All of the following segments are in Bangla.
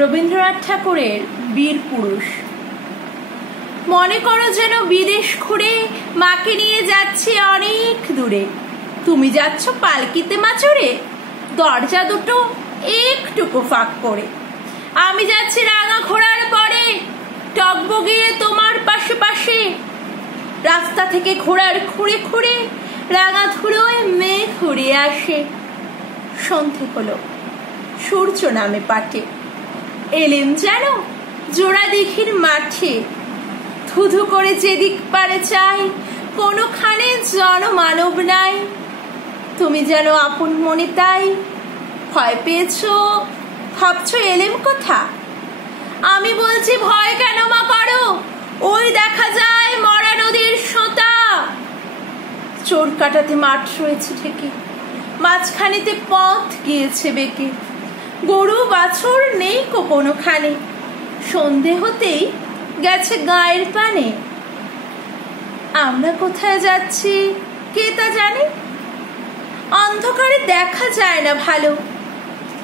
রবীন্দ্রনাথ ঠাকুরের বীর পুরুষ। মনে করো যেন বিদেশ ঘুরে মাকে নিয়ে যাচ্ছি অনেক দূরে। তুমি যাচ্ছ পালকিতে মাচুরে, দরজা দুটো একটুকু ফাঁক করে। আমি যাচ্ছি রাঙা ঘোড়ার পরে, টগবগিয়ে তোমার পাশে পাশে। রাস্তা থেকে ঘোড়ার খুঁড়ে খুঁড়ে রাঙা ধুলোয় মেঘ ঘুরে আসে। সন্ধে হলো, সূর্য নামে পাটে। এলেম যেন জোড়া দিঘির মাঠে। ধুধু করে যেদিক পারে চাই, কোনোখানে জনমানব নাই। তুমি যেন আপন মনে তাই ভয় পেয়েছো, ভাবছো এলেম কোথা। আমি বলছি ভয় কেন মা করো, ওই দেখা যায় মরা নদীর সোঁতা। চোর কাটাতে মাঠ রয়েছে ঠেকে, মাঝখানেতে পথ গিয়েছে বেঁকে। গরু বাছুর নেই কোনোখানে, সন্ধে হতেই গেছে গায়ের পানে। আমরা কোথায় যাচ্ছি কে তা জানে, অন্ধকারে দেখা যায় না ভালো।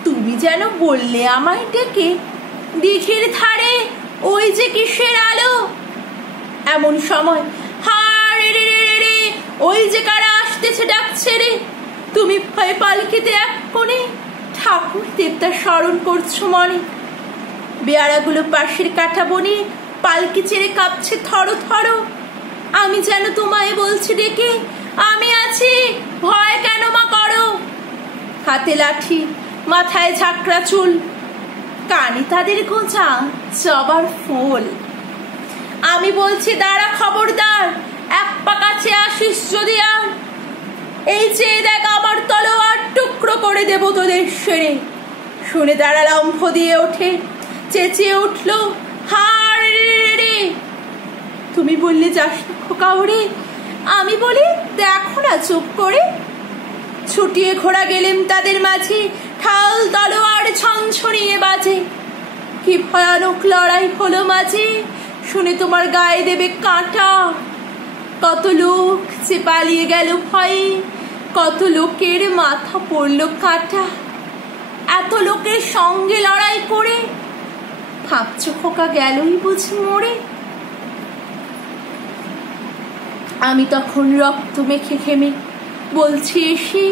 তুমি যেন বললে আমায় ডেকে, দিঘির ধারে ওই যে কিসের আলো। এমন সময় হারে রে রে রে, ওই যে কারা আসতেছে ডাকছে রে। তুমি ভয়ে পালকিতে এক কোণে ঠাকুর দেবতা স্মরণ করছো মনে। বেয়ারাগুলো পাশের কাঠা বনে পালকি ছেড়ে কাঁপছে থরো থরো। আমি যেন তোমায় বলছি ডেকে, আমি আছি, ভয় কেন মা করো। হাতে লাঠি, মাথায় ঝাঁকড়া চুল, কানে তাদের গোঁজা জবার ফুল। আমি বলছি দাঁড়া খবরদার, এক পা কাছে আসিস যদি আর। এই চেয়ে দেখ আমার তলোয়ার, টুকরো করে দেব তোদের সেরে। শুনে তারা লম্ফ দিয়ে ওঠে, চেঁচিয়ে উঠলো হারে রে রে। তুমি বললে যাস না খোকা ওরে, আমি বলি দেখো না চুপ করে। ছুটিয়ে ঘোড়া গেলেম তাদের মাঝে, ঢাল তলোয়ার ছনছনিয়ে বাজে। কি ভয়ানক লড়াই হলো মাঝে, শুনে তোমার গায়ে দেবে কাঁটা। কত লোক যে পালিয়ে গেল ভয়ে, কত লোকের মাথা পড়লো কাটা। এত লোকের সঙ্গে লড়াই করে ভাবছো খোকা গেলই বুঝি মরে। আমি তখন রক্ত মেখে ঘেমে বলছি এসে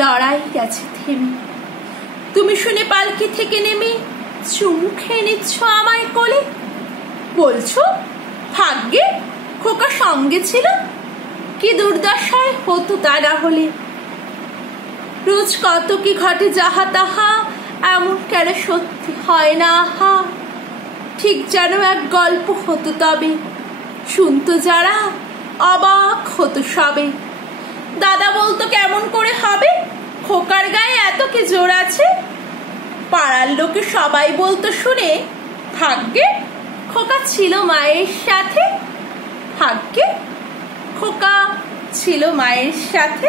লড়াই গেছে থেমে। তুমি শুনে পালকি থেকে নেমে চুমু খেয়ে নিচ্ছ আমায় কোলে। বলছো ভাগ্যে খোকা সঙ্গে ছিল, কি দুর্দশায় হতো তা না হলে। রোজ কত কি ঘটে যাহা তাহা, এমন কেন সত্যি হয় না আহা। ঠিক যেন এক গল্প হতো তবে, শুনতো যারা অবাক হতো সবে। দাদা বলতো কেমন করে হবে, খোকার গায়ে এত কি জোর আছে। পাড়ার লোকে সবাই বলতো শুনে, ভাগ্যে খোকা ছিল মায়ের সাথে। ভাগ্যে খোকা ছিল মায়ের সাথে।